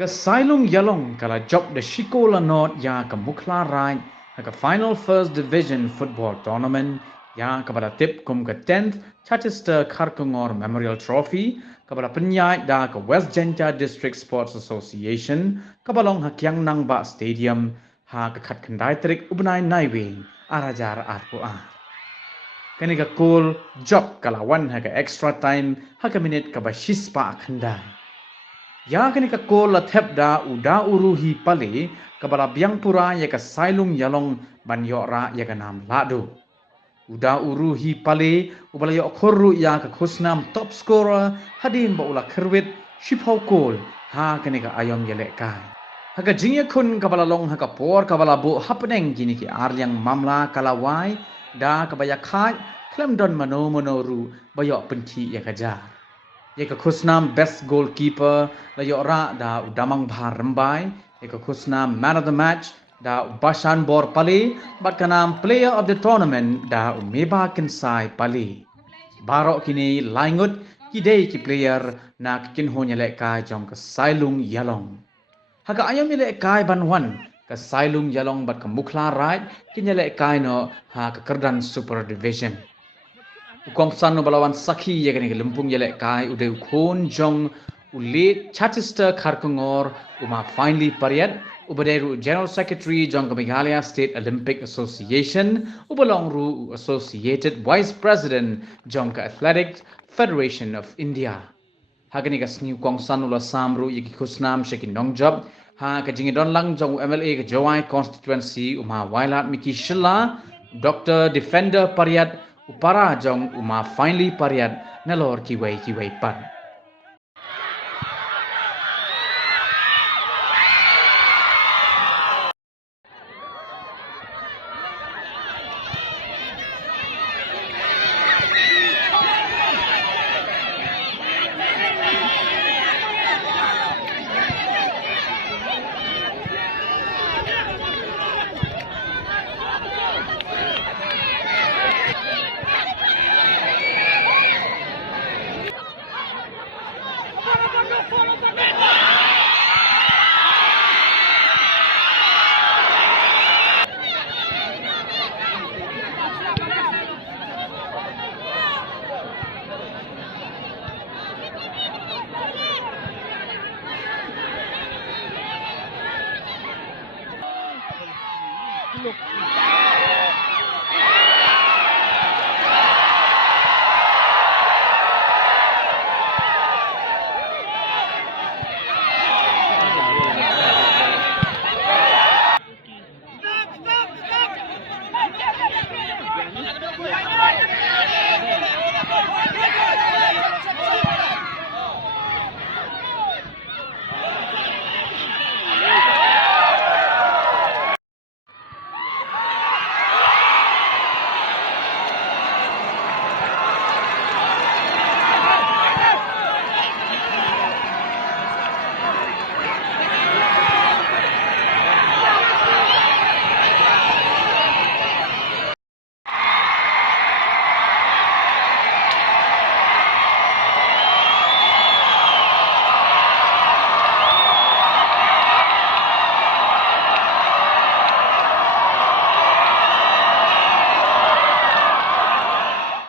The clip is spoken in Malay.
Ke Sailung Ialong kala job de Shikola North ya ke Mukla Right ke final first division football tournament yang kepada tip kum ke 10th Chatister Kharkongor Memorial Trophy kepada penyai da ke West Jenta District Sports Association kebalong hakyang nang ba stadium ha ke khat kendai trik ubnai naiwe arajar arpuar. Kani ke cool job kalawan ha ke extra time ha ke minute ke bashispa kendai. Ya kini ka ko la thep da uda uruhi pale kabala biang pura ya ka Sailung Ialong banyora ya ka nam ladu. Uda uruhi pale ubala ya khorru ya ka khusnam top scorer hadin ba ula kherwit shipau kol ha kini ka ayom yelek kai. Haka jingya kun kabala long haka por kabala bu happeneng gini ki arliang mamla kalawai da kabaya khai klem don mano ru bayok penci ya ka jar. Eka khusnam best goalkeeper la yora da udamang bhar rambai eka khusnam man of the match da bashan bor pali bat kanam player of the tournament da umeba kinsai pali barok kini laingut kidei ki player na kin honya le kai jong ka Sailung Ialong haka ayam le kai banwan ka Sailung Ialong bat ka Mukla Right kinya le kai no ha ka Kerdan Super Division Ukong sanu balawan sakhi ya kani lempung yelek kai ude ukon jong ule Chatister Kharkongor uma finally pariat ubaderu General Secretary jong Meghalaya State Olympic Association ubalong ru Associated Vice President jong ka Athletic Federation of India. Hagani ka sniu kong sanu la samru yiki khusnam shekin nongjob ha ka jingi don lang jong MLA ka Jawai constituency uma wailat miki shilla Dr. Defender pariat upara jong uma finally pariat nalor kiwai pan. Look.